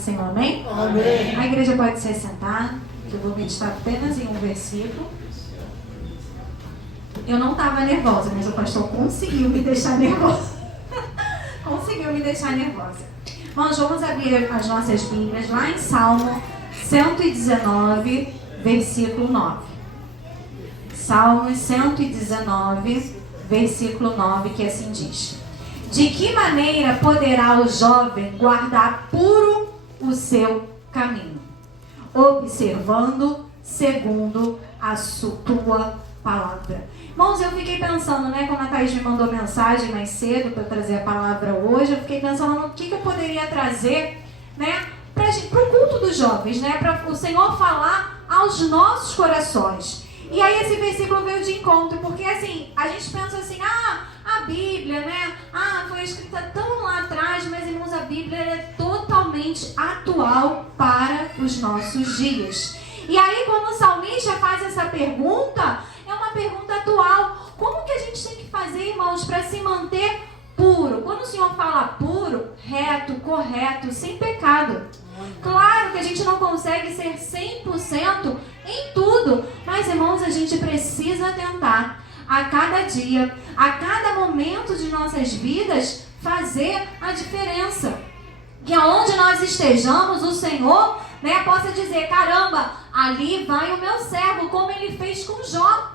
do Senhor, amém? Amém. A igreja pode se sentar, que eu vou meditar apenas em um versículo. Eu não estava nervosa, mas o pastor conseguiu me deixar nervosa. Conseguiu me deixar nervosa. Nós vamos abrir as nossas Bíblias lá em Salmo 119, versículo 9. Salmo 119, versículo 9, que assim diz: de que maneira poderá o jovem guardar puro o seu caminho? Observando segundo a tua palavra. Irmãos, eu fiquei pensando, né, quando a Thaís me mandou mensagem mais cedo para trazer a palavra hoje, eu fiquei pensando no que eu poderia trazer, né, para o culto dos jovens, né, para o Senhor falar aos nossos corações. E aí esse versículo veio de encontro, porque assim, a gente pensa assim, a Bíblia, né, foi escrita tão lá atrás, mas irmãos, a Bíblia é totalmente atual para os nossos dias. E aí quando o salmista faz essa pergunta, é uma pergunta atual. Como que a gente tem que fazer, irmãos, para se manter puro? Quando o Senhor fala puro, reto, correto, sem pecado. Claro que a gente não consegue ser 100% em tudo, mas, irmãos, a gente precisa tentar a cada dia, a cada momento de nossas vidas, fazer a diferença. Que aonde nós estejamos, o Senhor, né, possa dizer, caramba, ali vai o meu servo, como ele fez com Jó.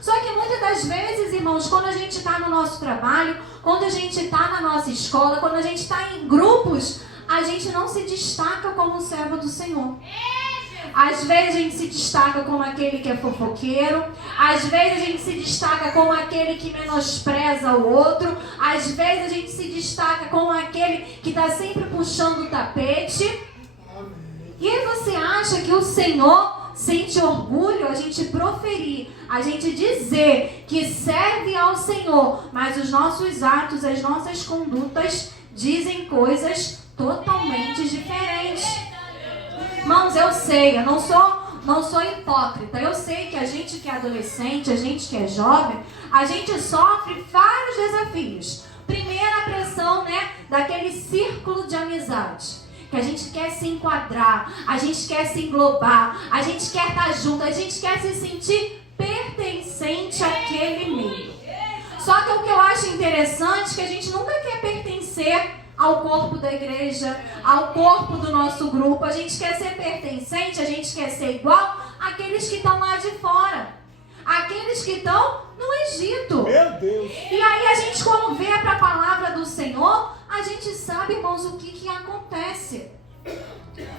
Só que muitas das vezes, irmãos, quando a gente está no nosso trabalho, quando a gente está na nossa escola, quando a gente está em grupos, a gente não se destaca como servo do Senhor. Às vezes a gente se destaca como aquele que é fofoqueiro, às vezes a gente se destaca como aquele que menospreza o outro, às vezes a gente se destaca como aquele que está sempre puxando o tapete. E aí você acha que o Senhor sente orgulho a gente proferir, a gente dizer que serve ao Senhor, mas os nossos atos, as nossas condutas dizem coisas totalmente diferentes. Irmãos, eu sei, eu não sou hipócrita, eu sei que a gente que é adolescente, a gente que é jovem, a gente sofre vários desafios. Primeiro, a pressão, né, daquele círculo de amizade. Que a gente quer se enquadrar, a gente quer se englobar, a gente quer estar junto, a gente quer se sentir pertencente àquele meio. Só que o que eu acho interessante é que a gente nunca quer pertencer ao corpo da igreja, ao corpo do nosso grupo. A gente quer ser pertencente, a gente quer ser igual àqueles que estão lá de fora. Aqueles que estão no Egito. Meu Deus. E aí a gente, quando vê para a palavra do Senhor, a gente sabe, irmãos, o que acontece.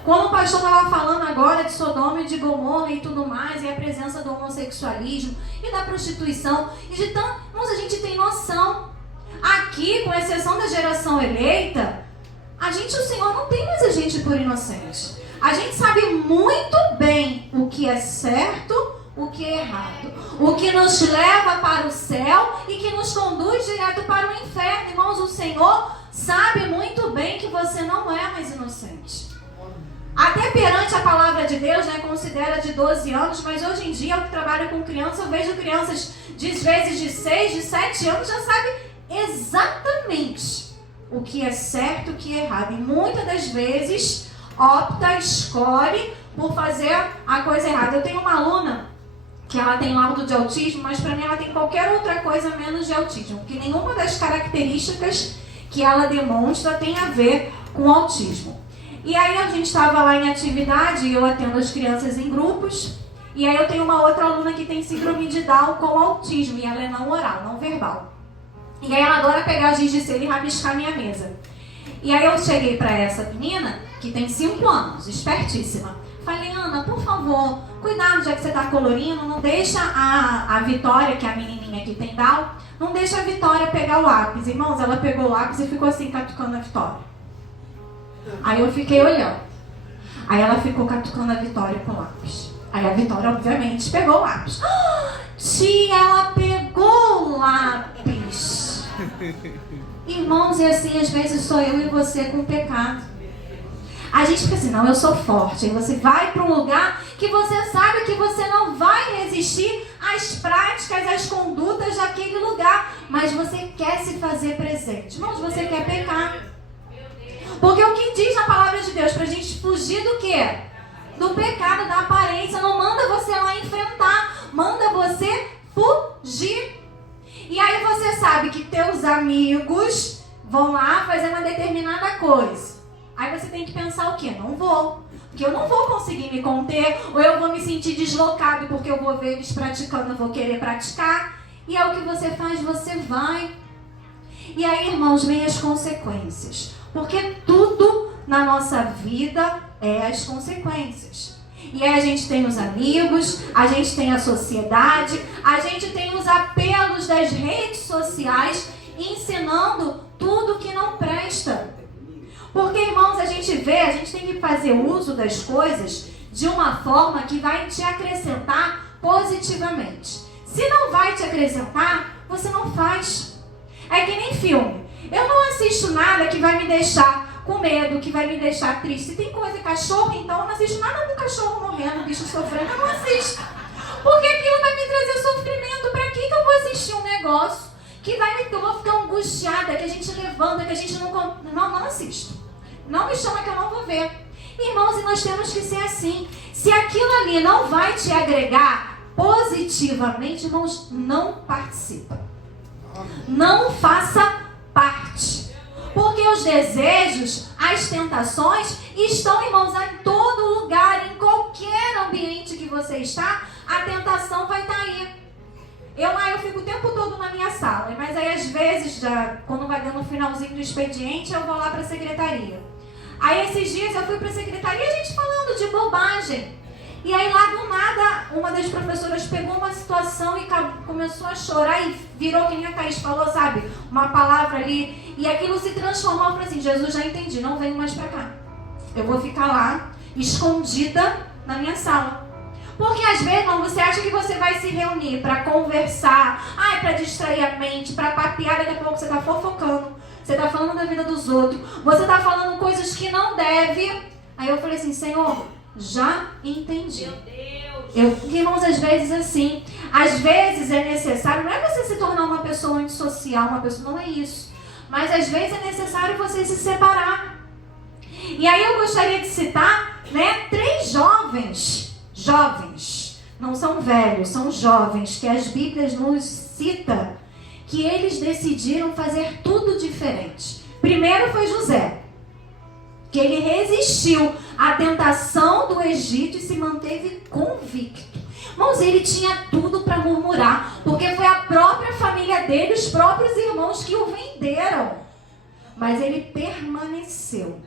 Como o pastor estava falando agora de Sodoma e de Gomorra e tudo mais, e a presença do homossexualismo e da prostituição, e de tanto, irmãos, a gente tem noção. Aqui, com exceção da geração eleita, o Senhor não tem mais a gente por inocente. A gente sabe muito bem o que é certo, o que é errado, o que nos leva para o céu e que nos conduz direto para o inferno. Irmãos, o Senhor sabe muito bem que você não é mais inocente. Até perante a palavra de Deus, né, considera de 12 anos, mas hoje em dia eu que trabalho com crianças, eu vejo crianças de vezes de 6, de 7 anos, já sabe exatamente o que é certo, o que é errado. E muitas das vezes escolhe por fazer a coisa errada. Eu tenho uma aluna que ela tem laudo de autismo, mas para mim ela tem qualquer outra coisa menos de autismo, porque nenhuma das características que ela demonstra tem a ver com autismo. E aí a gente estava lá em atividade e eu atendo as crianças em grupos, e aí eu tenho uma outra aluna que tem síndrome de Down com autismo, e ela é não oral, não verbal. E aí ela adora pegar giz de cera e rabiscar minha mesa. E aí eu cheguei para essa menina, que tem 5 anos, espertíssima. Falei, Ana, por favor, cuidado, já que você está colorindo, não deixa a Vitória, que é a menininha que tem Down, não deixa a Vitória pegar o lápis. Irmãos, ela pegou o lápis e ficou assim, catucando a Vitória. Aí eu fiquei olhando. Aí ela ficou catucando a Vitória com o lápis. Aí a Vitória, obviamente, pegou o lápis. Tia, ela pegou o lápis. Irmãos, e assim, às vezes sou eu e você com pecado. A gente fica assim, não, eu sou forte. Aí você vai para um lugar que você sabe que você não vai resistir às práticas, às condutas daquele lugar. Mas você quer se fazer presente. Irmãos, você quer pecar. Porque o que diz na palavra de Deus para a gente do pecado, da aparência. Não manda você lá enfrentar, manda você fugir. E aí você sabe que teus amigos vão lá fazer uma determinada coisa. Aí você tem que pensar o quê? Não vou. Porque eu não vou conseguir me conter, ou eu vou me sentir deslocado porque eu vou ver eles praticando, eu vou querer praticar. E é o que você faz, você vai. E aí, irmãos, vem as consequências. Porque tudo na nossa vida é as consequências. E aí a gente tem os amigos, a gente tem a sociedade, a gente tem os apelos das redes sociais ensinando tudo que não presta. Porque, irmãos, a gente tem que fazer uso das coisas de uma forma que vai te acrescentar positivamente. Se não vai te acrescentar, você não faz. É que nem filme. Eu não assisto nada que vai me deixar com medo, que vai me deixar triste. Se tem coisa, cachorro, então eu não assisto nada com cachorro morrendo, bicho sofrendo, eu não assisto. Porque aquilo vai me trazer sofrimento. Pra que eu vou assistir um negócio que eu vou ficar angustiada, que a gente levanta, que a gente não assisto. Não me chama que eu não vou ver. Irmãos, e nós temos que ser assim. Se aquilo ali não vai te agregar positivamente, irmãos, não participa. Não faça parte. Porque os desejos, as tentações estão, irmãos, em todo lugar, em qualquer ambiente que você está, a tentação vai estar aí. Eu fico o tempo todo na minha sala, mas aí às vezes, quando vai dando o finalzinho do expediente, eu vou lá para a secretaria. Aí esses dias eu fui para a secretaria, a gente falando de bobagem. E aí lá do nada, uma das professoras pegou uma situação e começou a chorar e virou, que nem a Thaís falou, sabe? Uma palavra ali. E aquilo se transformou. Eu falei assim, Jesus, já entendi, não venho mais para cá. Eu vou ficar lá, escondida na minha sala. Porque às vezes, não, você acha que você vai se reunir para conversar, para distrair a mente, para papear, daqui a pouco você está fofocando. Você está falando da vida dos outros. Você está falando coisas que não deve. Aí eu falei assim, Senhor, já entendi. Meu Deus. Irmãos, às vezes assim. Às vezes é necessário, não é você se tornar uma pessoa antissocial, uma pessoa, não é isso. Mas às vezes é necessário você se separar. E aí eu gostaria de citar, 3 jovens, não são velhos, são jovens, que as Bíblias nos citam, que eles decidiram fazer tudo diferente. Primeiro foi José, que ele resistiu à tentação do Egito e se manteve convicto. Irmãos, ele tinha tudo para murmurar, porque foi a própria família dele, os próprios irmãos que o venderam. Mas ele permaneceu.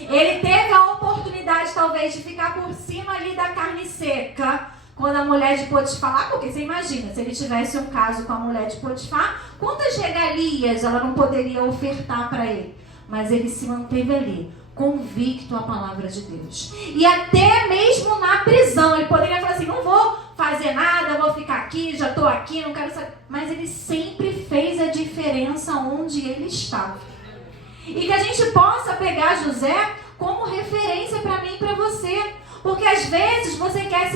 Ele teve a oportunidade, talvez, de ficar por cima ali da carne seca, quando a mulher de Potifar, porque você imagina, se ele tivesse um caso com a mulher de Potifar, quantas regalias ela não poderia ofertar para ele? Mas ele se manteve ali, convicto à palavra de Deus. E até mesmo na prisão, ele poderia falar assim, não vou fazer nada, vou ficar aqui, já estou aqui, não quero saber. Mas ele sempre fez a diferença onde ele estava. E que a gente possa pegar José como referência para mim e para você. Porque às vezes você quer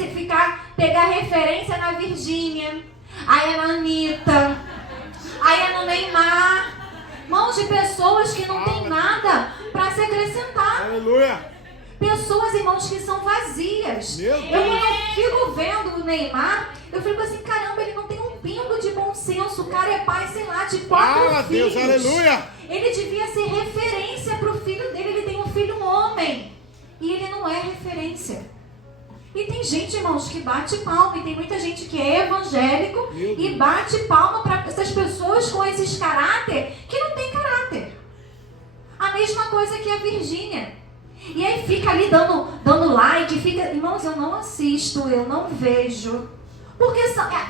pegar referência na Virgínia, aí é na Anitta, aí é no Neymar. Mãos de pessoas que não tem nada para se acrescentar. Aleluia! Pessoas, irmãos, que são vazias. Eu fico vendo o Neymar, eu fico assim, caramba, ele não tem um pingo de bom senso. O cara é pai, sei lá, de 4 filhos. Deus, aleluia! Ele devia ser referência para o filho dele. Ele tem um filho, um homem. E ele não é referência. E tem gente, irmãos, que bate palma. E tem muita gente que é evangélico e bate palma para essas pessoas com esses caráter que não tem caráter. A mesma coisa que a Virgínia. E aí fica ali dando like, irmãos, eu não assisto, eu não vejo. Porque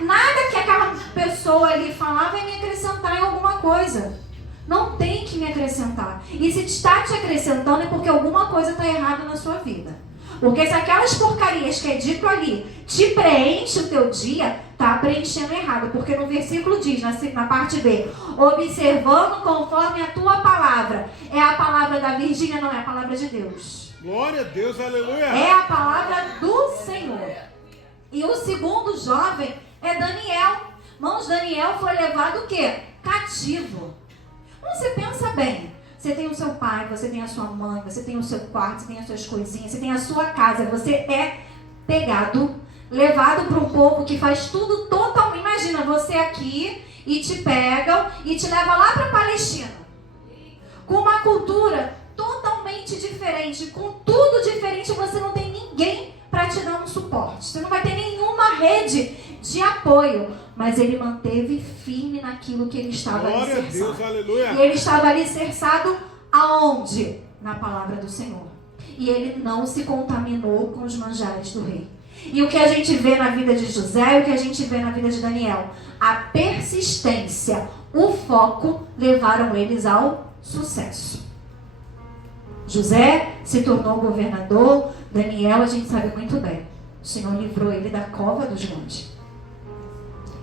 nada que aquela pessoa ali falar vai me acrescentar em alguma coisa. Não tem que me acrescentar. E se está te acrescentando é porque alguma coisa está errada na sua vida. Porque se aquelas porcarias que é dito ali te preenche o teu dia, está preenchendo errado. Porque no versículo diz, na parte B, observando conforme a tua palavra. É a palavra da Virgínia, não é a palavra de Deus. Glória a Deus, aleluia. É a palavra do Senhor. E o segundo jovem é Daniel. Irmãos, Daniel foi levado o quê? Cativo. Você pensa bem, Você tem o seu pai, você tem a sua mãe, você tem o seu quarto, você tem as suas coisinhas, você tem a sua casa. Você é pegado, levado para um povo que faz tudo totalmente. Imagina, você aqui e te pegam e te levam lá para a Palestina. Com uma cultura totalmente diferente, com tudo diferente, você não tem ninguém para te dar um suporte. Você não vai ter nenhuma rede de apoio. Mas ele manteve firme naquilo que ele estava alicerçado. Glória a Deus, aleluia. E ele estava alicerçado aonde? Na palavra do Senhor. E ele não se contaminou com os manjares do rei. E o que a gente vê na vida de José e o que a gente vê na vida de Daniel? A persistência, o foco levaram eles ao sucesso. José se tornou governador. Daniel, a gente sabe muito bem. O Senhor livrou ele da cova dos leões.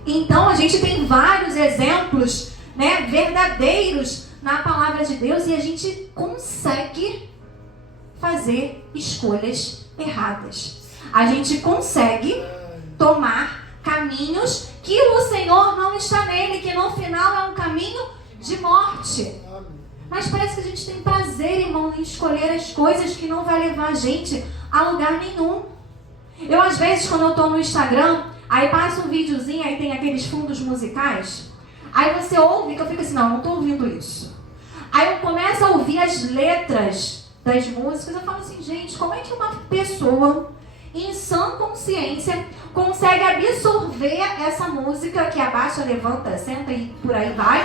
Então, a gente tem vários exemplos, né, verdadeiros na palavra de Deus e a gente consegue fazer escolhas erradas. A gente consegue tomar caminhos que o Senhor não está nele, que no final é um caminho de morte. Mas parece que a gente tem prazer, irmão, em escolher as coisas que não vai levar a gente a lugar nenhum. Eu, às vezes, quando eu estou no Instagram, aí passa um videozinho, aí tem aqueles fundos musicais. Aí você ouve, que eu fico assim, não estou ouvindo isso. Aí eu começo a ouvir as letras das músicas, eu falo assim, gente, como é que uma pessoa em sã consciência consegue absorver essa música que abaixa, levanta, senta e por aí vai.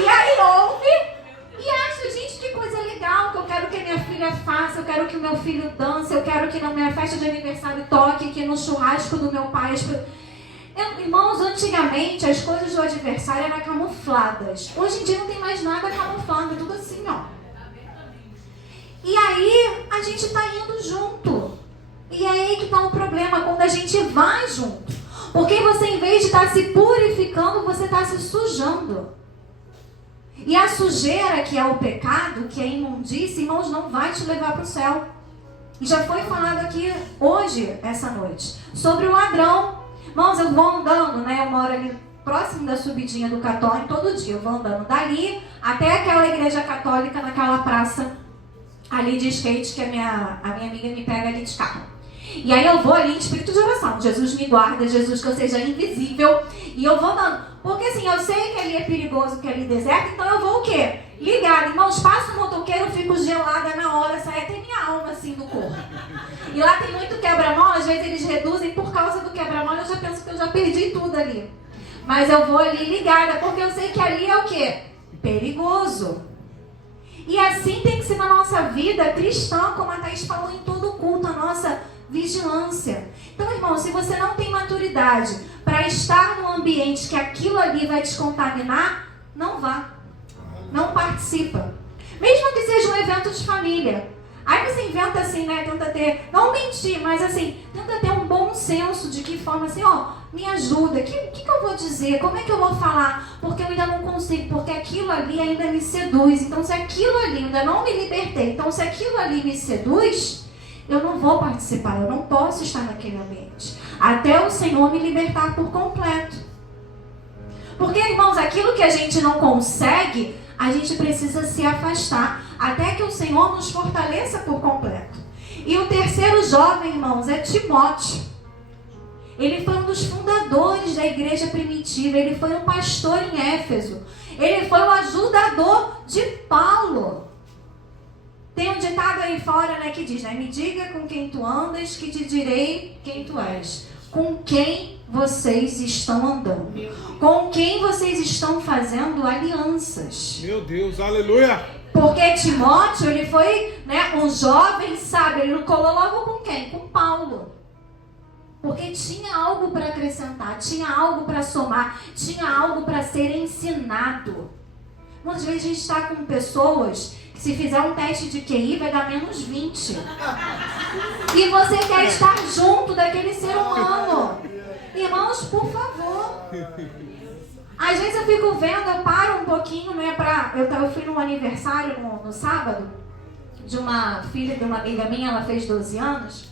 E aí ouve e acha, gente, que coisa legal, que eu quero que a minha filha faça, eu quero que o meu filho dance, eu quero que na minha festa de aniversário toque, que no churrasco do meu pai... Irmãos, antigamente as coisas do adversário eram camufladas. Hoje em dia não tem mais nada camuflado, é tudo assim, ó. E aí a gente está indo junto. E é aí que está o problema, quando a gente vai junto. Porque você, em vez de estar se purificando, você está se sujando. E a sujeira, que é o pecado, que é a imundícia, irmãos, não vai te levar para o céu. E já foi falado aqui hoje, essa noite, sobre o ladrão. Irmãos, eu vou andando, né? Eu moro ali próximo da subidinha do Católico, todo dia. Eu vou andando dali até aquela igreja católica, naquela praça ali de skate, que a minha amiga me pega ali de carro. E aí eu vou ali em espírito de oração. Jesus me guarda, Jesus que eu seja invisível. E eu vou andando. Porque assim, eu sei que ali é perigoso, que ali é deserto, então eu vou o quê? Ligado. Irmãos, passa o motoqueiro, eu fico gelada na hora, sai até minha alma assim do corpo. E lá tem muito quebra-mola, às vezes eles reduzem por causa do quebra-mola, eu já penso que eu já perdi tudo ali. Mas eu vou ali ligada, porque eu sei que ali é o quê? Perigoso. E assim tem que ser na nossa vida cristã, como a Thaís falou em todo culto, a nossa vigilância. Então, irmão, se você não tem maturidade para estar num ambiente que aquilo ali vai te contaminar, não vá. Não participa. Mesmo que seja um evento de família. Aí você inventa assim, né? Tenta ter, não mentir, mas assim, tenta ter um bom senso de que forma assim, ó, me ajuda. O que eu vou dizer? Como é que eu vou falar? Porque eu ainda não consigo, porque aquilo ali ainda me seduz. Então, se aquilo ali ainda não me libertei, então se aquilo ali me seduz, eu não vou participar, eu não posso estar naquele ambiente. Até o Senhor me libertar por completo. Porque, irmãos, aquilo que a gente não consegue, a gente precisa se afastar, até que o Senhor nos fortaleça por completo. E o terceiro jovem, irmãos, é Timóteo. Ele foi um dos fundadores da igreja primitiva, ele foi um pastor em Éfeso, ele foi o ajudador de Paulo. Tem um ditado aí fora, né, que diz, né, me diga com quem tu andas, que te direi quem tu és. Com quem vocês estão andando? Com quem vocês estão fazendo alianças? Meu Deus, aleluia! Porque Timóteo, ele foi, né, um jovem sábio, ele colou logo com quem? Com Paulo. Porque tinha algo para acrescentar, tinha algo para somar, tinha algo para ser ensinado. Muitas vezes a gente está com pessoas que se fizer um teste de QI vai dar menos 20. E você quer estar junto daquele ser humano. Irmãos, por favor. Às vezes eu fico vendo, eu paro um pouquinho, né, eu fui num aniversário no sábado de uma filha de uma amiga minha, ela fez 12 anos,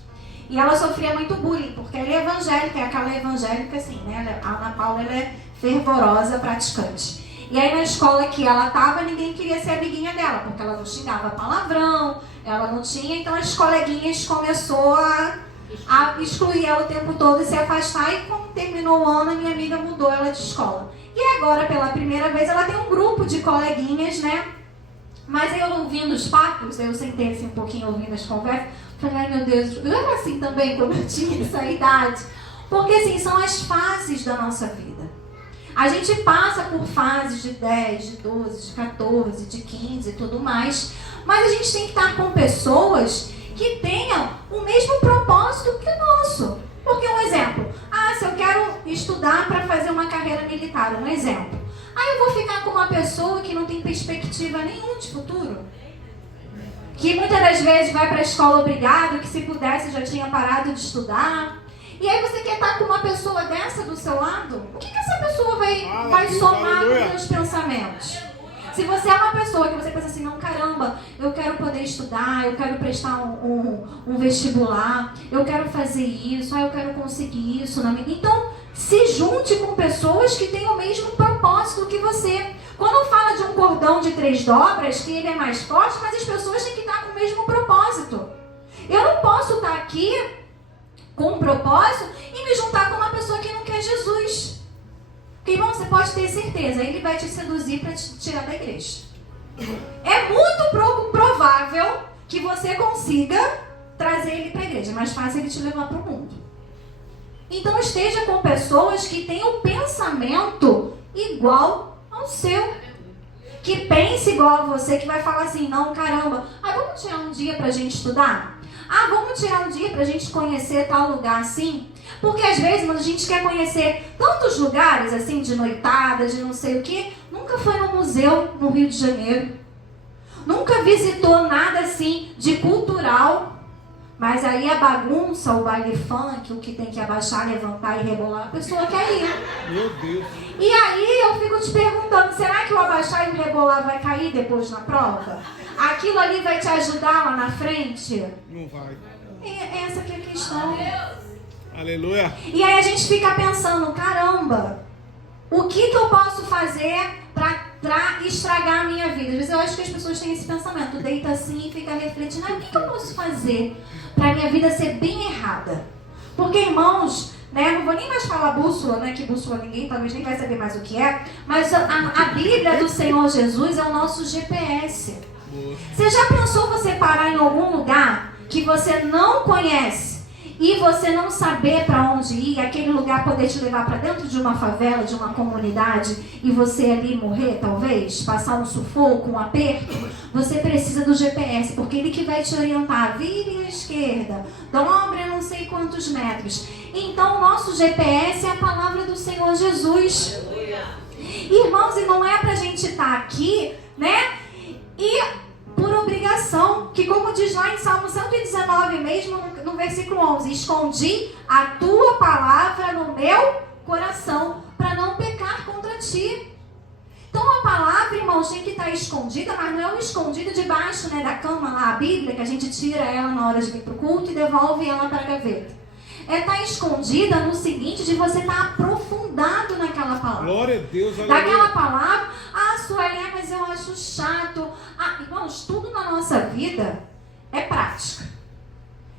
e ela sofria muito bullying, porque ela é evangélica, é aquela evangélica assim, né, a Ana Paula, ela é fervorosa praticante. E aí na escola que ela estava, ninguém queria ser amiguinha dela, porque ela não xingava palavrão, ela não tinha, então as coleguinhas começou a excluir ela o tempo todo e se afastar, e quando terminou o ano, a minha amiga mudou ela de escola. E agora, pela primeira vez, ela tem um grupo de coleguinhas, né? Mas aí eu ouvindo os papos, eu sentei assim um pouquinho ouvindo as conversas, falei, ai meu Deus, eu era assim também quando eu tinha essa idade. Porque assim, são as fases da nossa vida. A gente passa por fases de 10, de 12, de 14, de 15 e tudo mais, mas a gente tem que estar com pessoas que tenham o mesmo propósito que o nosso. Porque um exemplo, se eu quero estudar para fazer uma carreira militar, um exemplo. Aí eu vou ficar com uma pessoa que não tem perspectiva nenhuma de futuro. Que muitas das vezes vai para a escola obrigado, que se pudesse já tinha parado de estudar. E aí você quer estar com uma pessoa dessa do seu lado? O que essa pessoa vai somar com os seus pensamentos? Se você é uma pessoa que você pensa assim, não, caramba, eu quero poder estudar, eu quero prestar um vestibular, eu quero fazer isso, eu quero conseguir isso na minha... Então, se junte com pessoas que têm o mesmo propósito que você. Quando fala de um cordão de 3 dobras, que ele é mais forte, mas as pessoas têm que estar com o mesmo propósito. Eu não posso estar aqui com um propósito e me juntar com uma pessoa que não quer Jesus. Porque, irmão, você pode ter certeza, ele vai te seduzir para te tirar da igreja. É muito provável que você consiga trazer ele para a igreja, é mais fácil ele te levar para o mundo. Então esteja com pessoas que tenham um pensamento igual ao seu. Que pense igual a você, que vai falar assim, não, caramba, vamos tirar um dia para a gente estudar? Vamos tirar um dia para a gente conhecer tal lugar assim? Porque às vezes a gente quer conhecer tantos lugares assim, de noitada, de não sei o que, nunca foi no museu no Rio de Janeiro. Nunca visitou nada assim de cultural. Mas aí a bagunça, o baile funk, o que tem que abaixar, levantar e rebolar, a pessoa quer ir. Meu Deus. E aí eu fico te perguntando, será que o abaixar e o rebolar vai cair depois na prova? Aquilo ali vai te ajudar lá na frente? Não vai. Essa que é a questão. Aleluia. E aí a gente fica pensando, caramba, o que eu posso fazer para estragar a minha vida? Às vezes eu acho que as pessoas têm esse pensamento, deita assim e fica refletindo, o que eu posso fazer para a minha vida ser bem errada? Porque, irmãos, né, não vou nem mais falar bússola, né, que bússola ninguém talvez nem vai saber mais o que é, mas a Bíblia do Senhor Jesus é o nosso GPS. Você já pensou você parar em algum lugar que você não conhece e você não saber para onde ir, aquele lugar poder te levar para dentro de uma favela, de uma comunidade, e você ali morrer, talvez, passar um sufoco, um aperto? Você precisa do GPS, porque ele que vai te orientar, vire à esquerda, dobre não sei quantos metros. Então o nosso GPS é a palavra do Senhor Jesus. Irmãos, e não é para a gente estar aqui, né, e por obrigação, que como diz lá em Salmo 119 mesmo, no versículo 11, escondi a tua palavra no meu coração, para não pecar contra ti. Então a palavra, irmãos, tem que estar escondida, mas não é um escondido debaixo, né, da cama lá, a Bíblia, que a gente tira ela na hora de vir para o culto e devolve ela para a gaveta. É estar escondida no seguinte, de você estar aprofundado naquela palavra. Glória a Deus, aleluia. Daquela palavra, Sueli, mas eu acho chato. Irmãos, tudo na nossa vida é prática.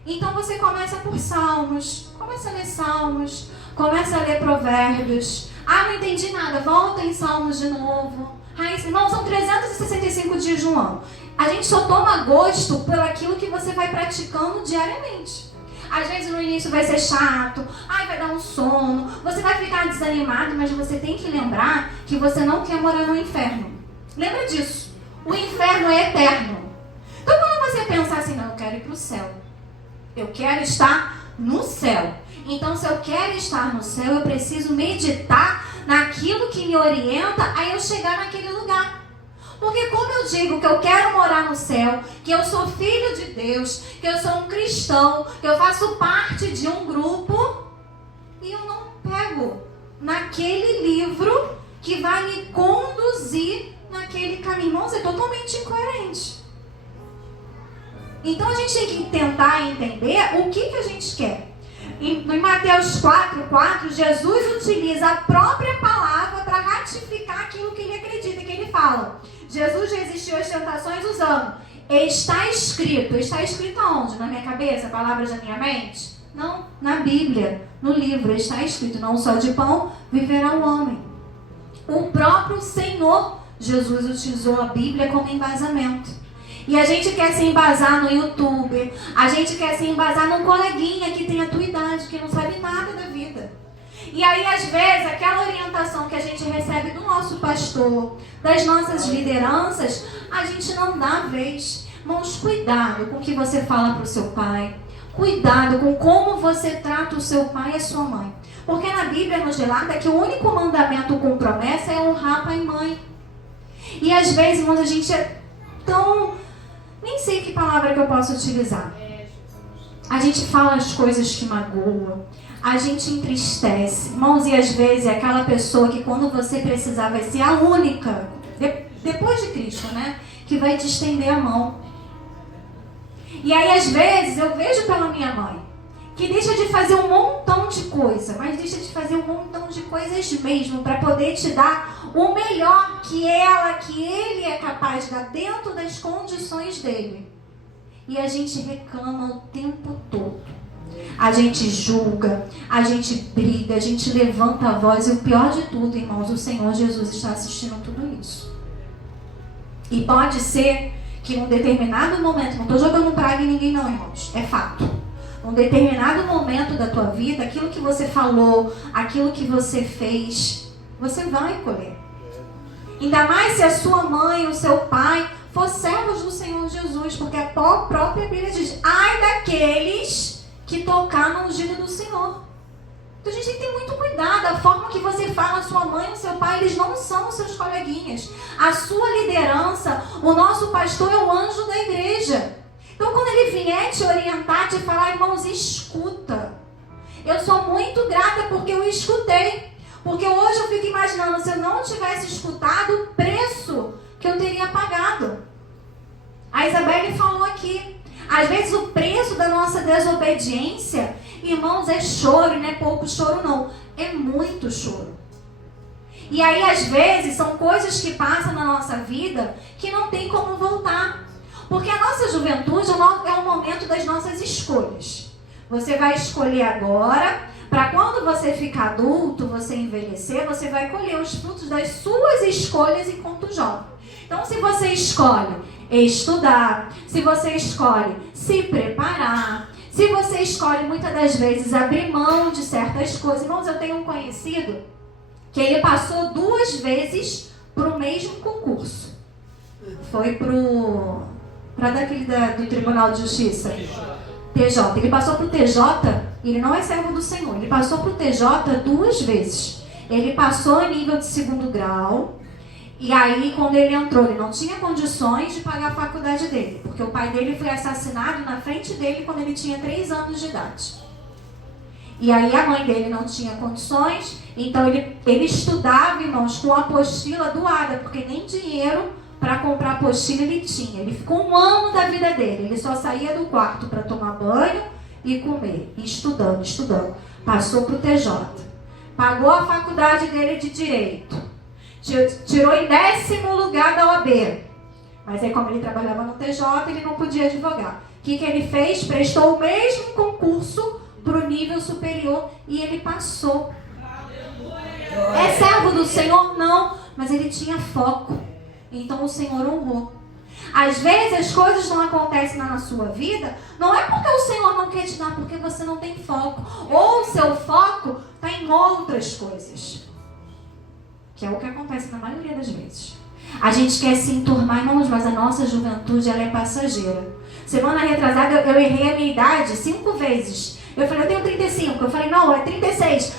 Então você começa por Salmos, começa a ler Salmos, começa a ler Provérbios. Não entendi nada, volta em Salmos de novo. Irmãos, são 365 dias de um ano. A gente só toma gosto pelo aquilo que você vai praticando diariamente. Às vezes no início vai ser chato, vai dar um sono, você vai ficar desanimado, mas você tem que lembrar que você não quer morar no inferno. Lembra disso. O inferno é eterno. Então quando você pensar assim, não, eu quero ir para o céu. Eu quero estar no céu. Então se eu quero estar no céu, eu preciso meditar naquilo que me orienta a eu chegar naquele lugar. Porque como eu digo que eu quero morar no céu, que eu sou filho de Deus, que eu sou um cristão, que eu faço parte de um grupo, e eu não pego naquele livro que vai me conduzir naquele caminho. Irmãos, é totalmente incoerente. Então a gente tem que tentar entender o que a gente quer. Em Mateus 4:4, Jesus utiliza a própria palavra para ratificar aquilo que ele acredita, que ele fala. Jesus resistiu às tentações usando está escrito. Está escrito aonde? Na minha cabeça? Palavras da minha mente? Não, na Bíblia, no livro está escrito, não só de pão viverá o homem. O próprio Senhor Jesus utilizou a Bíblia como embasamento. E a gente quer se embasar no YouTube, a gente quer se embasar num coleguinha que tem a tua idade, que não sabe nada da vida. E aí, às vezes, aquela orientação que a gente recebe do nosso pastor, das nossas lideranças, a gente não dá vez. Irmãos, cuidado com o que você fala para o seu pai. Cuidado com como você trata o seu pai e a sua mãe. Porque na Bíblia nos relata que o único mandamento com promessa é honrar pai e mãe. E às vezes, irmãos, a gente é tão... Nem sei que palavra que eu posso utilizar. A gente fala as coisas que magoam. A gente entristece. Irmãos, e às vezes é aquela pessoa que quando você precisar vai ser a única, depois de Cristo, né? Que vai te estender a mão. E aí às vezes eu vejo pela minha mãe, que deixa de fazer um montão de coisa, mas deixa de fazer um montão de coisas mesmo, para poder te dar o melhor que ele é capaz de dar dentro das condições dele. E a gente reclama o tempo todo. A gente julga, a gente briga, a gente levanta a voz. E o pior de tudo, irmãos, o Senhor Jesus está assistindo tudo isso. E pode ser que num determinado momento, não estou jogando praga em ninguém não, irmãos, é fato. Num determinado momento da tua vida, aquilo que você falou, aquilo que você fez, você vai colher. Ainda mais se a sua mãe, o seu pai, for servos do Senhor Jesus, porque a própria Bíblia diz, ai daqueles que tocar no ungido do Senhor. Então a gente tem que ter muito cuidado. A forma que você fala, a sua mãe, o seu pai, eles não são os seus coleguinhas. A sua liderança, o nosso pastor é o anjo da igreja. Então quando ele vier te orientar, te falar, irmãos, escuta. Eu sou muito grata porque eu escutei. Porque hoje eu fico imaginando, se eu não tivesse escutado, o preço que eu teria pagado. A Isabelle falou aqui. Às vezes o preço da nossa desobediência, irmãos, é choro, e não é pouco choro não, é muito choro. E aí às vezes são coisas que passam na nossa vida que não tem como voltar. Porque a nossa juventude é o momento das nossas escolhas. Você vai escolher agora, para quando você ficar adulto, você envelhecer, você vai colher os frutos das suas escolhas enquanto jovem. Então se você escolhe estudar, se você escolhe se preparar, se você escolhe muitas das vezes abrir mão de certas coisas. Irmãos, eu tenho um conhecido que ele passou 2 vezes para o mesmo concurso. Foi para daquele do Tribunal de Justiça, TJ. Ele passou para o TJ, ele não é servo do Senhor, ele passou para o TJ 2 vezes. Ele passou a nível de 2º grau. E aí, quando ele entrou, ele não tinha condições de pagar a faculdade dele, porque o pai dele foi assassinado na frente dele quando ele tinha 3 anos de idade. E aí a mãe dele não tinha condições, então ele estudava, irmãos, com a apostila doada, porque nem dinheiro para comprar apostila ele tinha. Ele ficou 1 ano da vida dele, ele só saía do quarto para tomar banho e comer, e estudando. Passou para o TJ, pagou a faculdade dele de Direito. Tirou em 10º lugar da OAB. Mas aí como ele trabalhava no TJ, ele não podia advogar. O que ele fez? Prestou o mesmo concurso para o nível superior e ele passou. É servo do Senhor? Não. Mas ele tinha foco. Então o Senhor honrou. Às vezes as coisas não acontecem na sua vida, não é porque o Senhor não quer te dar, porque você não tem foco. Ou o seu foco está em outras coisas. Que é o que acontece na maioria das vezes. A gente quer se enturmar, irmãos, mas a nossa juventude, ela é passageira. Semana retrasada, eu errei a minha idade 5 vezes. Eu falei, eu tenho 35. Eu falei, não, é 36.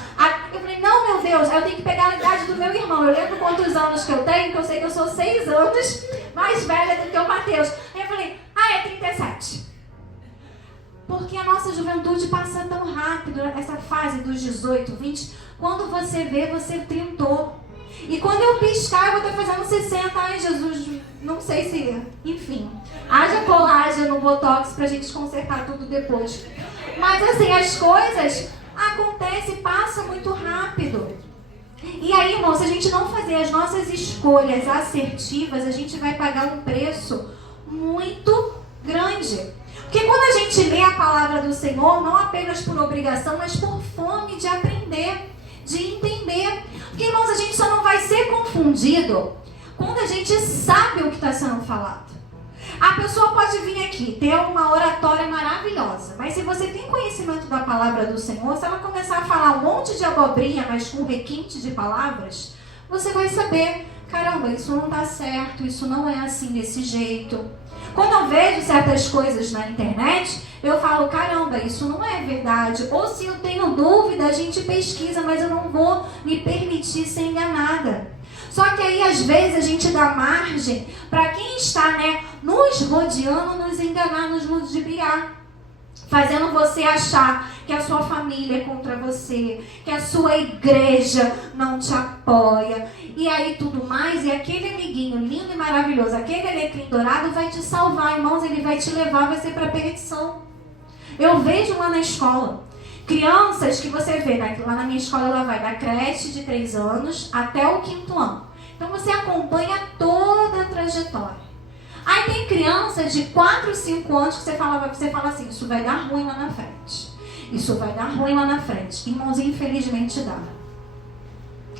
Eu falei, não, meu Deus, eu tenho que pegar a idade do meu irmão. Eu lembro quantos anos que eu tenho, que eu sei que eu sou 6 anos mais velha do que o Mateus. Aí eu falei, é 37. Porque a nossa juventude passa tão rápido, essa fase dos 18, 20. Quando você vê, você trintou. E quando eu piscar, eu vou estar fazendo 60. Ai, Jesus, não sei se... Enfim, haja colágeno, botox pra gente consertar tudo depois. Mas assim, as coisas acontecem, passam muito rápido. E aí, irmão, se a gente não fazer as nossas escolhas assertivas, a gente vai pagar um preço muito grande. Porque quando a gente lê a palavra do Senhor, não apenas por obrigação, mas por fome de aprender, de entender. Porque, irmãos, a gente só não vai ser confundido quando a gente sabe o que está sendo falado. A pessoa pode vir aqui, ter uma oratória maravilhosa, mas se você tem conhecimento da palavra do Senhor, se ela começar a falar um monte de abobrinha, mas com requinte de palavras, você vai saber, caramba, isso não está certo, isso não é assim desse jeito. Quando eu vejo certas coisas na internet, eu falo, caramba, isso não é verdade. Ou se eu tenho dúvida, a gente pesquisa, mas eu não vou me permitir ser enganada. Só que aí, às vezes, a gente dá margem para quem está, nos rodeando, nos enganar, nos ludibriar. Fazendo você achar que a sua família é contra você, que a sua igreja não te apoia, e aí tudo mais, e aquele amiguinho lindo e maravilhoso, aquele alecrim dourado vai te salvar, irmãos, ele vai te levar, vai ser para a perdição. Eu vejo lá na escola, crianças que você vê, lá na minha escola ela vai da creche de 3 anos até o 5º ano. Então você acompanha toda a trajetória. Aí tem crianças de 4, 5 anos que você fala assim, isso vai dar ruim lá na frente. Isso vai dar ruim lá na frente. Irmãos, infelizmente dá.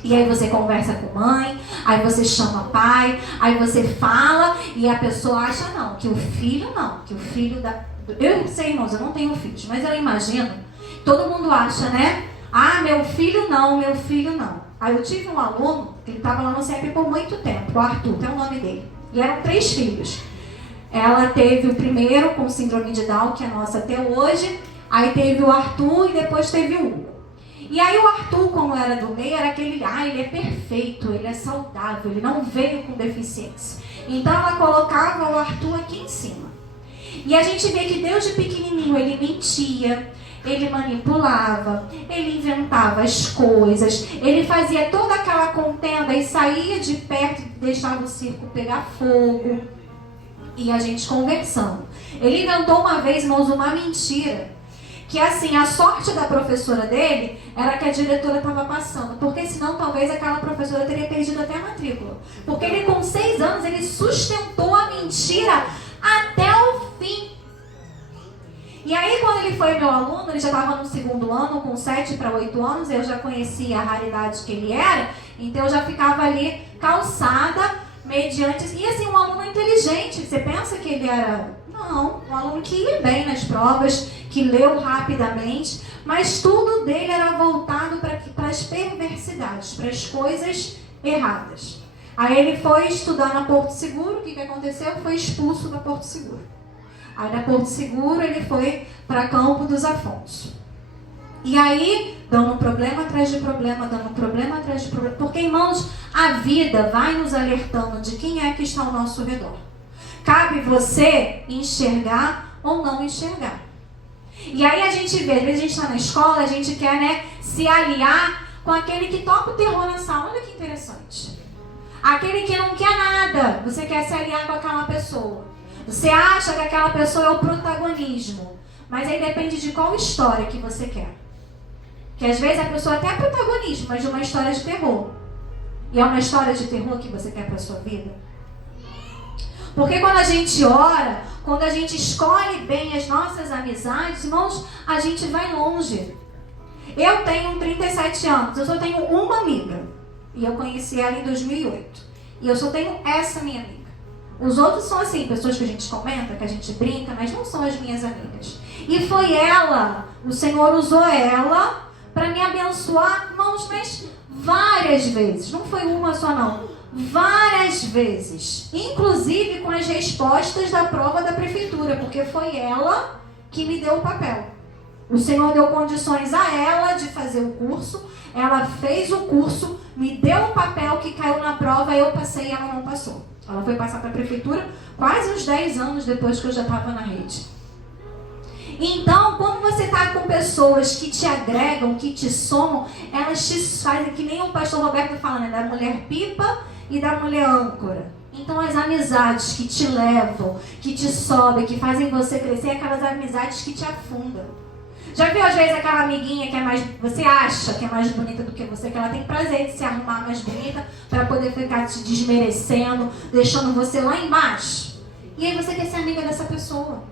E aí você conversa com mãe, aí você chama pai, aí você fala e a pessoa acha que o filho da... Eu sei, irmãos, eu não tenho filhos, mas eu imagino, todo mundo acha, meu filho não. Aí eu tive um aluno, que ele estava lá no CEP por muito tempo, o Arthur, tem o nome dele. E eram 3 filhos. Ela teve o primeiro com síndrome de Down, que é a nossa até hoje. Aí teve o Arthur e depois teve o Hugo. E aí o Arthur, como era do meio, era aquele, ele é perfeito, ele é saudável, ele não veio com deficiência. Então ela colocava o Arthur aqui em cima. E a gente vê que Deus de pequenininho, ele mentia, ele manipulava, ele inventava as coisas, ele fazia toda aquela contenda e saía de perto, deixava o circo pegar fogo. E a gente conversando. Ele inventou uma vez, irmãos, uma mentira. Que assim, a sorte da professora dele era que a diretora estava passando. Porque senão talvez aquela professora teria perdido até a matrícula. Porque ele com 6 anos, ele sustentou a mentira até o fim. E aí, quando ele foi meu aluno, ele já estava no 2º ano, com 7 para 8 anos, eu já conhecia a raridade que ele era, então eu já ficava ali calçada, mediante... E assim, um aluno inteligente, você pensa que ele era... Não, um aluno que ia bem nas provas, que leu rapidamente, mas tudo dele era voltado para as perversidades, para as coisas erradas. Aí ele foi estudar na Porto Seguro, o que aconteceu? Foi expulso da Porto Seguro. Aí na Porto Seguro ele foi para Campo dos Afonso. E aí, dando problema atrás de problema, dando problema atrás de problema. Porque, irmãos, a vida vai nos alertando de quem é que está ao nosso redor. Cabe você enxergar ou não enxergar. E aí a gente vê, às vezes a gente está na escola, a gente quer, se aliar com aquele que toca o terror na sala. Olha que interessante. Aquele que não quer nada, você quer se aliar com aquela pessoa. Você acha que aquela pessoa é o protagonismo, mas aí depende de qual história que você quer. Que às vezes a pessoa até é protagonismo, mas de uma história de terror. E é uma história de terror que você quer para a sua vida? Porque quando a gente ora, quando a gente escolhe bem as nossas amizades, irmãos, a gente vai longe. Eu tenho 37 anos, eu só tenho uma amiga. E eu conheci ela em 2008. E eu só tenho essa minha amiga. Os outros são assim, pessoas que a gente comenta, que a gente brinca, mas não são as minhas amigas. E foi ela, o Senhor usou ela para me abençoar, irmãos, mas várias vezes. Não foi uma só não, várias vezes. Inclusive com as respostas da prova da prefeitura, porque foi ela que me deu o papel. O Senhor deu condições a ela de fazer o curso, ela fez o curso, me deu o papel que caiu na prova, eu passei e ela não passou. Ela foi passar para a prefeitura quase uns 10 anos depois que eu já estava na rede. Então, quando você está com pessoas que te agregam, que te somam, elas te fazem que nem o pastor Roberto fala, da mulher pipa e da mulher âncora. Então, as amizades que te levam, que te sobem, que fazem você crescer, aquelas amizades que te afundam. Já viu às vezes aquela amiguinha que é mais, você acha que é mais bonita do que você, que ela tem prazer de se arrumar mais bonita para poder ficar te desmerecendo, deixando você lá embaixo. E aí você quer ser amiga dessa pessoa.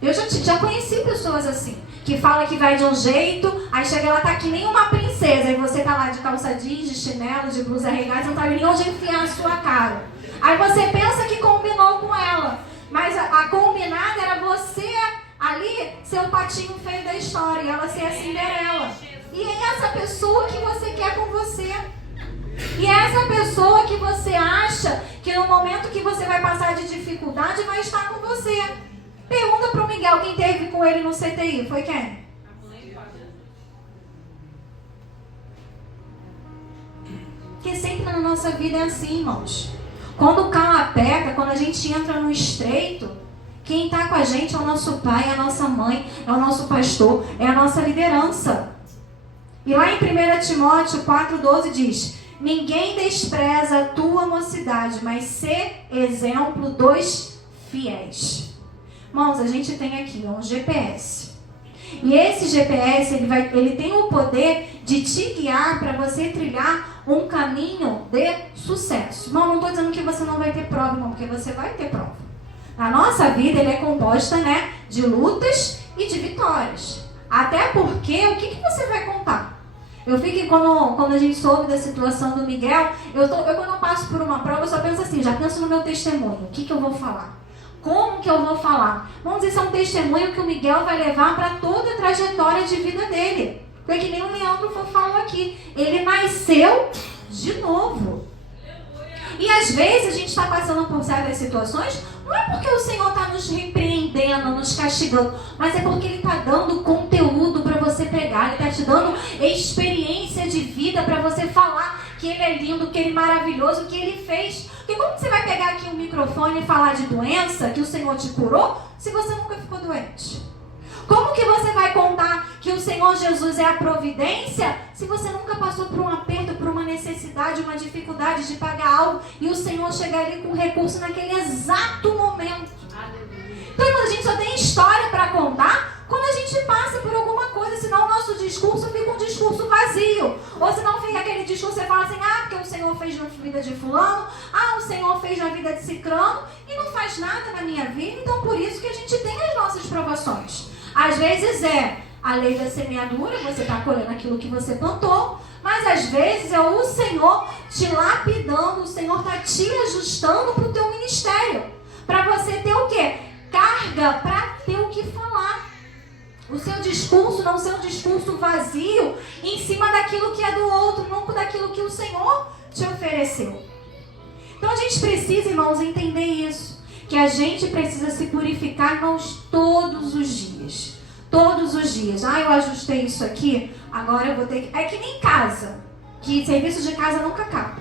Eu já conheci pessoas assim, que fala que vai de um jeito, aí chega ela tá que nem uma princesa, e você tá lá de calça jeans, de chinelo, de blusa regata, você não sabe nem onde enfiar a sua cara. Aí você pensa que combinou com ela, mas a combinada era você ali ser o patinho feio da história, e ela ser a Cinderela. E é essa pessoa que você quer com você. E é essa pessoa que você acha que no momento que você vai passar de dificuldade vai estar com você. Pergunta pro Miguel quem teve com ele no CTI. Foi quem? Porque sempre na nossa vida é assim, irmãos. Quando o carro aperta, quando a gente entra no estreito, quem está com a gente é o nosso pai, é a nossa mãe, é o nosso pastor, é a nossa liderança. E lá em 1 Timóteo 4,12 diz: ninguém despreza a tua mocidade, mas sê exemplo dos fiéis. Irmãos, a gente tem aqui um GPS. E esse GPS, ele tem o poder de te guiar para você trilhar um caminho de sucesso. Irmão, não estou dizendo que você não vai ter prova, não, porque você vai ter prova. A nossa vida ele é composta, né, de lutas e de vitórias. Até porque, o que você vai contar? Eu fico, quando a gente soube da situação do Miguel, quando eu passo por uma prova, eu só penso assim, já penso no meu testemunho. O que eu vou falar? Como que eu vou falar? Vamos dizer, isso é um testemunho que o Miguel vai levar para toda a trajetória de vida dele. Foi que nem o Leandro falou aqui. Ele nasceu de novo. E às vezes a gente está passando por certas situações, não é porque o Senhor está nos repreendendo, nos castigando, mas é porque Ele está dando conteúdo para você pegar, Ele está te dando experiência de vida para você falar que Ele é lindo, que Ele é maravilhoso, que Ele fez. Porque como você vai pegar aqui um microfone e falar de doença, que o Senhor te curou, se você nunca ficou doente? Como que você vai contar que o Senhor Jesus é a providência se você nunca passou por um aperto, por uma necessidade, uma dificuldade de pagar algo e o Senhor chega ali com recurso naquele exato momento? Então, a gente só tem história para contar quando a gente passa por alguma coisa, senão o nosso discurso fica um discurso vazio. Ou senão fica aquele discurso que você fala assim, porque o Senhor fez na vida de fulano, o Senhor fez na vida de cicrano, e não faz nada na minha vida, então por isso que a gente tem as nossas provações. Às vezes é a lei da semeadura, você está colhendo aquilo que você plantou, mas às vezes é o Senhor te lapidando, o Senhor está te ajustando para o teu ministério. Para você ter o quê? Carga para ter o que falar. O seu discurso não ser um discurso vazio em cima daquilo que é do outro, não daquilo que o Senhor te ofereceu. Então a gente precisa, irmãos, entender isso. Que a gente precisa se purificar, irmãos, todos os dias. Todos os dias. Eu ajustei isso aqui, agora eu vou ter que... É que nem casa, que serviço de casa nunca acaba.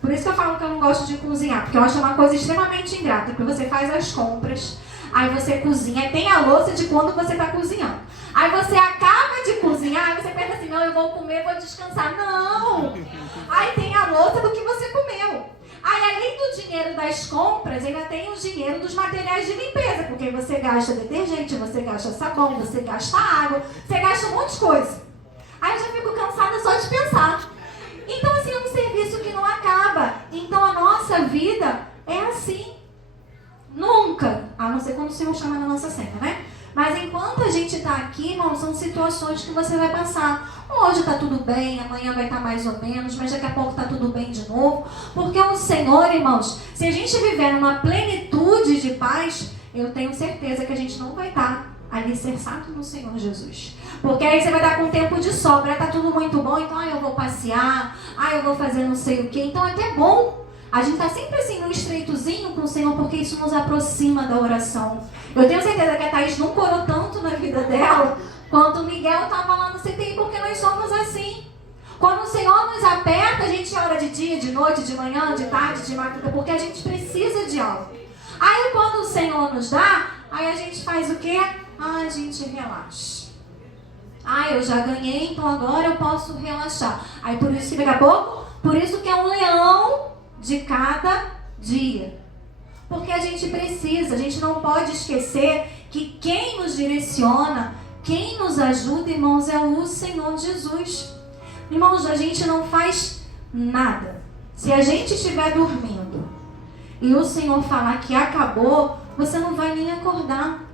Por isso que eu falo que eu não gosto de cozinhar, porque eu acho uma coisa extremamente ingrata, porque você faz as compras, aí você cozinha, aí tem a louça de quando você está cozinhando. Aí você acaba de cozinhar, aí você pensa assim, não, eu vou comer, vou descansar. Não! Aí tem a louça do que você comeu. Aí, além do dinheiro das compras, ainda tem o dinheiro dos materiais de limpeza, porque você gasta detergente, você gasta sabão, você gasta água, você gasta um monte de coisa. Aí eu já fico cansada só de pensar. Então, assim, é um serviço que não acaba. Então, a nossa vida é assim. Nunca, a não ser quando o Senhor chama na nossa cena, né? Mas enquanto a gente está aqui, irmão, são situações que você vai passar. Hoje está tudo bem, amanhã vai estar mais ou menos, mas daqui a pouco está tudo bem de novo. Porque o Senhor, irmãos, se a gente viver numa plenitude de paz, eu tenho certeza que a gente não vai estar alicerçado no Senhor Jesus. Porque aí você vai estar com tempo de sobra, está tudo muito bom, então eu vou passear, eu vou fazer não sei o quê. Então é até bom. A gente está sempre assim, num estreitozinho com o Senhor, porque isso nos aproxima da oração. Eu tenho certeza que a Thaís não corou tanto na vida dela, quanto o Miguel estava lá no CTI, porque nós somos assim. Quando o Senhor nos aperta, a gente ora de dia, de noite, de manhã, de tarde, de madrugada, porque a gente precisa de algo. Aí quando o Senhor nos dá, aí a gente faz o quê? A gente relaxa. Eu já ganhei, então agora eu posso relaxar. Aí por isso que daqui a pouco, por isso que é um leão de cada dia. Porque a gente precisa, a gente não pode esquecer que quem nos direciona, quem nos ajuda, irmãos, é o Senhor Jesus. Irmãos, a gente não faz nada. Se a gente estiver dormindo e o Senhor falar que acabou, você não vai nem acordar.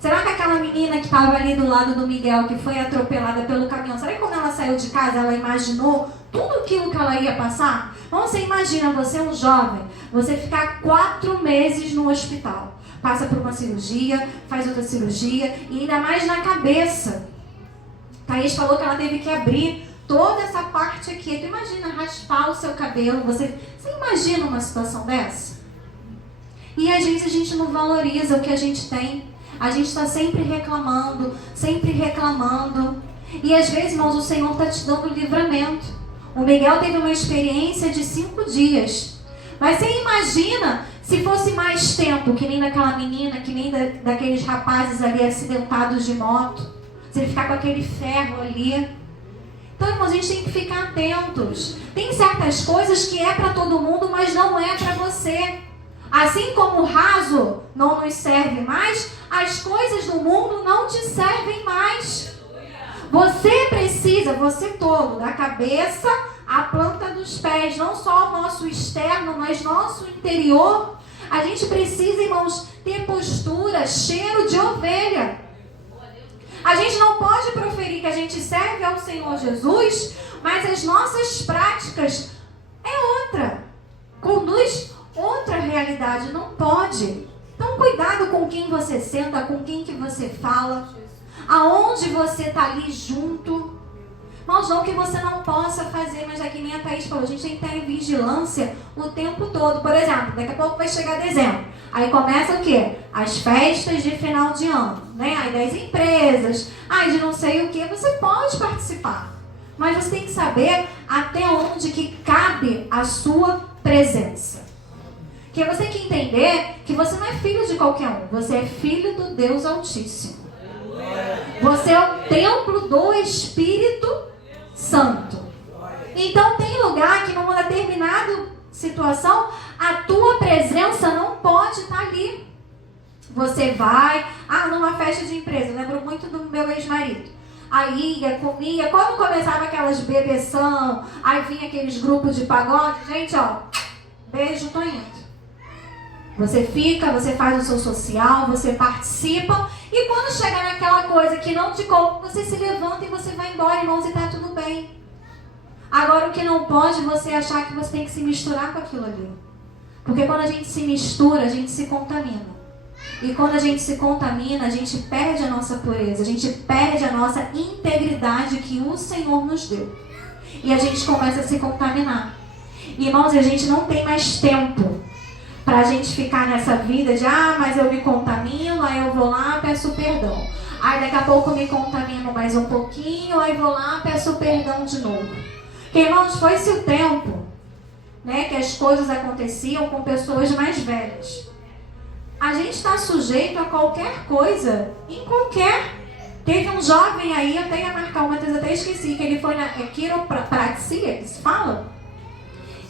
Será que aquela menina que estava ali do lado do Miguel, que foi atropelada pelo caminhão, será que quando ela saiu de casa, ela imaginou tudo aquilo que ela ia passar? Então você imagina, você é um jovem, você ficar 4 meses no hospital. Passa por uma cirurgia, faz outra cirurgia, e ainda mais na cabeça. Thaís falou que ela teve que abrir toda essa parte aqui. Tu imagina raspar o seu cabelo, você imagina uma situação dessa? E às vezes a gente não valoriza o que a gente tem. A gente está sempre reclamando, sempre reclamando. E às vezes, irmãos, o Senhor está te dando livramento. O Miguel teve uma experiência de 5 dias. Mas você imagina se fosse mais tempo, que nem daquela menina, que nem daqueles rapazes ali acidentados de moto. Se ele ficar com aquele ferro ali. Então, irmãos, a gente tem que ficar atentos. Tem certas coisas que é para todo mundo, mas não é para você. Assim como o raso não nos serve mais, as coisas do mundo não te servem mais. Você precisa, você todo, da cabeça à planta dos pés, não só o nosso externo, mas nosso interior. A gente precisa, irmãos, ter postura, cheiro de ovelha. A gente não pode proferir que a gente serve ao Senhor Jesus, mas as nossas práticas é outra. Conduz outra realidade, não pode. Então cuidado com quem você senta, com quem que você fala, aonde você está ali junto. Mas não que você não possa fazer, mas é que nem a Thaís falou, a gente tem que estar em vigilância o tempo todo. Por exemplo, daqui a pouco vai chegar dezembro. Aí começa o quê? As festas de final de ano, né? Aí das empresas, de não sei o quê. Você pode participar, mas você tem que saber até onde que cabe a sua presença. Porque você tem que entender que você não é filho de qualquer um. Você é filho do Deus Altíssimo. Você é o templo do Espírito Santo. Então tem lugar que numa determinada situação, a tua presença não pode estar ali. Você vai, numa festa de empresa, eu lembro muito do meu ex-marido. Aí ia, comia, quando começava aquelas bebeção, aí vinha aqueles grupos de pagode, gente, beijo, tô indo. Você fica, você faz o seu social, você participa, e quando chegar naquela coisa que não te compra, você se levanta e você vai embora, irmãos, e tá tudo bem. Agora o que não pode é você achar que você tem que se misturar com aquilo ali. Porque quando a gente se mistura, a gente se contamina. E quando a gente se contamina, a gente perde a nossa pureza, a gente perde a nossa integridade que o Senhor nos deu. E a gente começa a se contaminar. Irmãos, a gente não tem mais tempo pra gente ficar nessa vida de, mas eu me contamino, aí eu vou lá, peço perdão. Aí daqui a pouco eu me contamino mais um pouquinho, aí vou lá, peço perdão de novo. Porque, irmãos, foi-se o tempo, né, que as coisas aconteciam com pessoas mais velhas. A gente está sujeito a qualquer coisa, em qualquer. Teve um jovem aí, eu até ia marcar uma vez, até esqueci, que ele foi na quiropraxia, que se fala,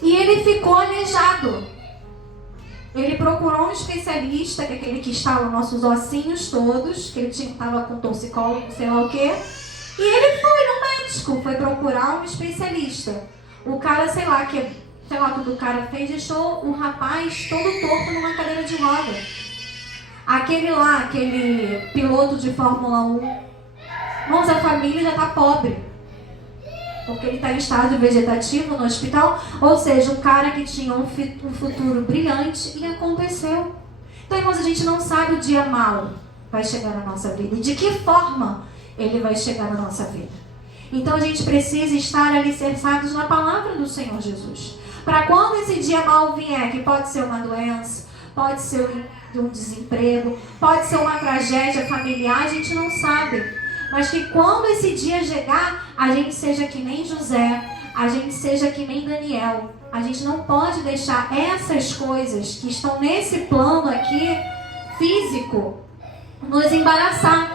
e ele ficou aleijado. Ele procurou um especialista, que é aquele que instala nossos ossinhos todos, que ele estava com torcicólogo, sei lá o quê. E ele foi no médico, foi procurar um especialista. O cara, sei lá o que o cara fez, deixou o rapaz todo torto numa cadeira de roda. Aquele piloto de Fórmula 1. Irmãos, a família já está pobre. Porque ele está em estado vegetativo no hospital, ou seja, um cara que tinha um futuro brilhante, e aconteceu. Então, irmãos, a gente não sabe o dia mau vai chegar na nossa vida, e de que forma ele vai chegar na nossa vida. Então, a gente precisa estar alicerçados na palavra do Senhor Jesus, para quando esse dia mau vier, que pode ser uma doença, pode ser um desemprego, pode ser uma tragédia familiar, a gente não sabe. Mas que quando esse dia chegar, a gente seja que nem José, a gente seja que nem Daniel. A gente não pode deixar essas coisas que estão nesse plano aqui, físico, nos embaraçar.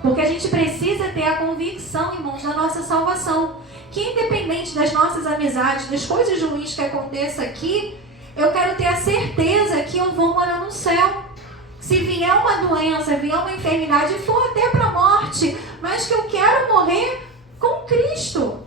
Porque a gente precisa ter a convicção, irmãos, da nossa salvação. Que independente das nossas amizades, das coisas ruins que aconteçam aqui, eu quero ter a certeza que eu vou morar no céu. Se vier uma doença, vier uma enfermidade, for até para a morte, mas que eu quero morrer com Cristo.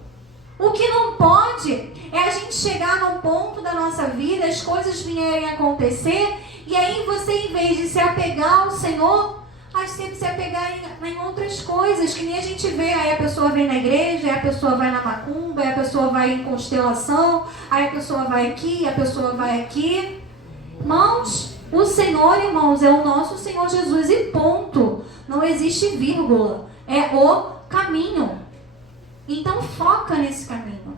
O que não pode é a gente chegar num ponto da nossa vida, as coisas vierem a acontecer, e aí você, em vez de se apegar ao Senhor, sempre se apegar em outras coisas, que nem a gente vê. Aí a pessoa vem na igreja, aí a pessoa vai na macumba, aí a pessoa vai em constelação, aí a pessoa vai aqui, a pessoa vai aqui. Irmãos, o Senhor, irmãos, é o nosso Senhor Jesus e ponto. Não existe vírgula. É o caminho. Então foca nesse caminho.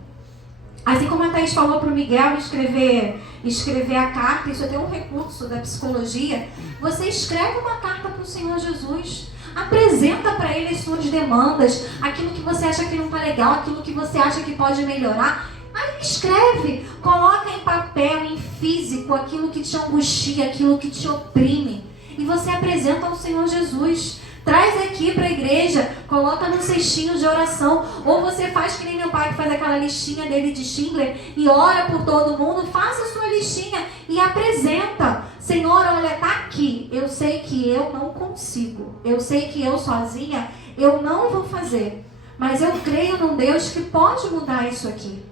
Assim como a Thaís falou para o Miguel escrever a carta, isso é até um recurso da psicologia. Você escreve uma carta para o Senhor Jesus. Apresenta para Ele as suas demandas, aquilo que você acha que não está legal, aquilo que você acha que pode melhorar. Aí escreve, coloca em papel, em físico, aquilo que te angustia, aquilo que te oprime. E você apresenta ao Senhor Jesus. Traz aqui para a igreja, coloca no cestinho de oração. Ou você faz que nem meu pai, que faz aquela listinha dele de Schindler e ora por todo mundo. Faça a sua listinha e apresenta. Senhor, olha, tá aqui. Eu sei que eu não consigo. Eu sei que eu sozinha, eu não vou fazer. Mas eu creio num Deus que pode mudar isso aqui.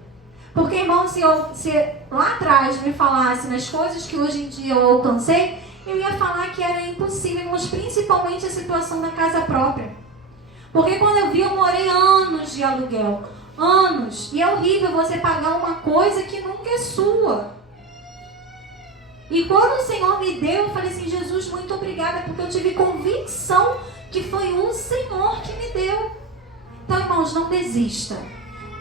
Porque, irmão, se lá atrás me falasse nas coisas que hoje em dia eu alcancei, eu ia falar que era impossível, mas principalmente a situação da casa própria. Porque quando eu vi, eu morei anos de aluguel. Anos. E é horrível você pagar uma coisa que nunca é sua. E quando o Senhor me deu, eu falei assim, Jesus, muito obrigada, porque eu tive convicção que foi o Senhor que me deu. Então, irmãos, não desista.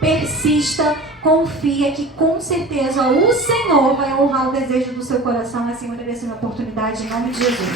Persista, confia que com certeza o Senhor vai honrar o desejo do seu coração. Assim eu agradeço a oportunidade em nome de Jesus.